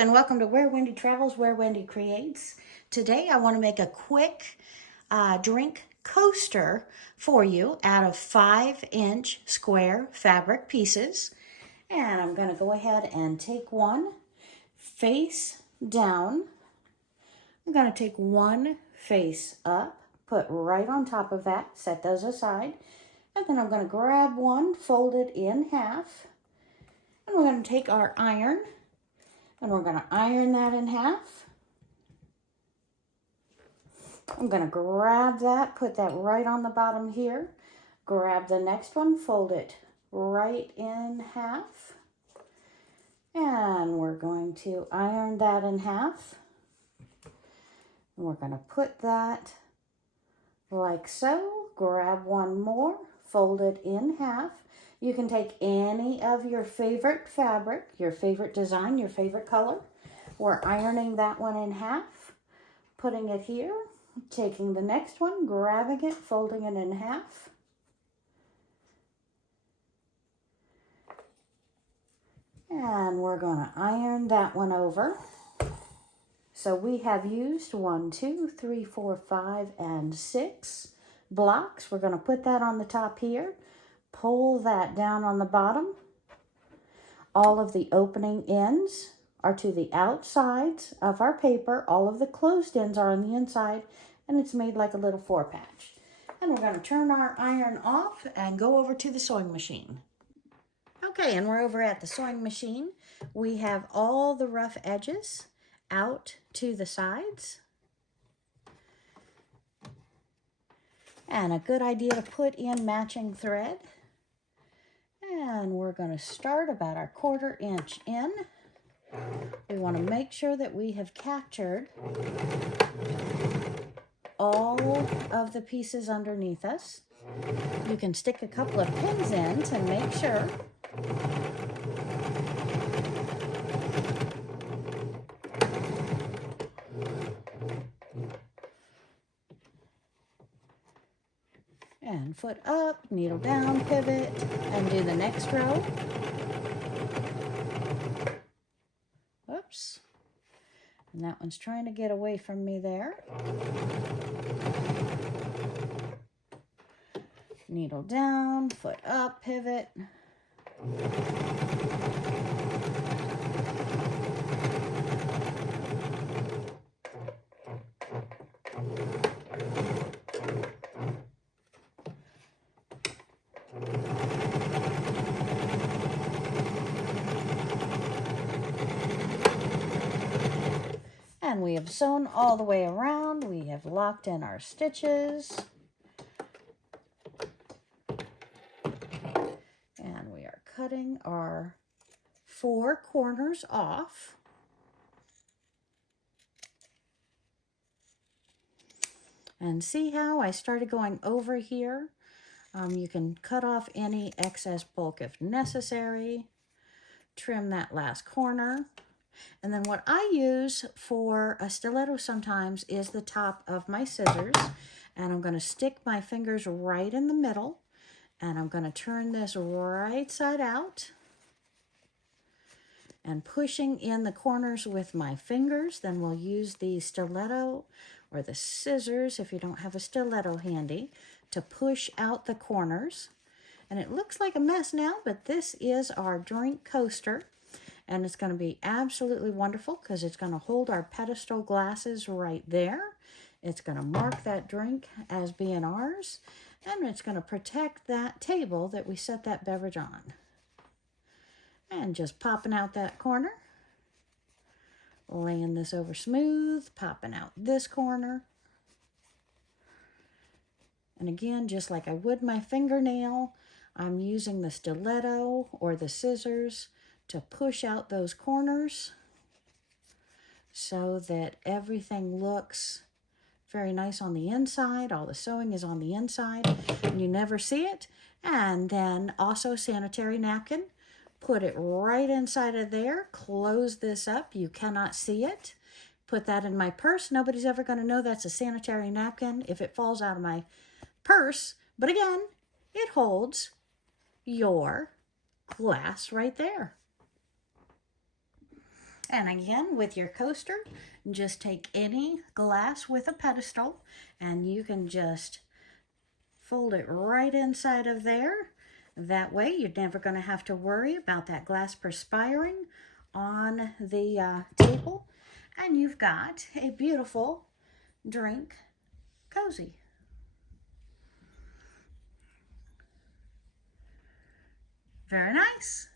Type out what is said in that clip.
and welcome to Where Wendy Travels, Where Wendy Creates. Today I want to make a quick drink coaster for you out of 5-inch square fabric pieces. And I'm going to go ahead and take one face down. I'm going to take one face up, put right on top of that, set those aside. And then I'm going to grab one, fold it in half. And we're going to take our iron and we're going to iron that in half. I'm going to grab that, put that right on the bottom here. Grab the next one, fold it right in half. And we're going to iron that in half. And we're going to put that like so. Grab one more, fold it in half. You can take any of your favorite fabric, your favorite design, your favorite color. We're ironing that one in half, putting it here, taking the next one, grabbing it, folding it in half. And we're going to iron that one over. So we have used 1, 2, 3, 4, 5, and 6 blocks. We're going to put that on the top here. Pull that down on the bottom. All of the opening ends are to the outsides of our paper. All of the closed ends are on the inside, and it's made like a little 4-patch. And we're going to turn our iron off and go over to the sewing machine. Okay, and we're over at the sewing machine. We have all the rough edges out to the sides. And a good idea to put in matching thread. And we're going to start about our 1/4 inch in. We want to make sure that we have captured all of the pieces underneath us. You can stick a couple of pins in to make sure. And foot up, needle down, pivot, and do the next row. Whoops. And that one's trying to get away from me there. Needle down, foot up, pivot. And we have sewn all the way around. We have locked in our stitches. And we are cutting our 4 corners off. And see how I started going over here? You can cut off any excess bulk if necessary. Trim that last corner. And then what I use for a stiletto sometimes is the top of my scissors. And I'm going to stick my fingers right in the middle. And I'm going to turn this right side out. And pushing in the corners with my fingers. Then we'll use the stiletto or the scissors, if you don't have a stiletto handy, to push out the corners. And it looks like a mess now, but this is our drink coaster. And it's going to be absolutely wonderful because it's going to hold our pedestal glasses right there. It's going to mark that drink as being ours. And it's going to protect that table that we set that beverage on. And just popping out that corner. Laying this over smooth. Popping out this corner. And again, just like I would my fingernail, I'm using the stiletto or the scissors to push out those corners so that everything looks very nice on the inside. All the sewing is on the inside and you never see it. And then also sanitary napkin. Put it right inside of there. Close this up. You cannot see it. Put that in my purse. Nobody's ever going to know that's a sanitary napkin if it falls out of my purse. But again, it holds your glass right there. And again, with your coaster, just take any glass with a pedestal and you can just fold it right inside of there. That way you're never going to have to worry about that glass perspiring on the table. And you've got a beautiful drink cozy. Very nice.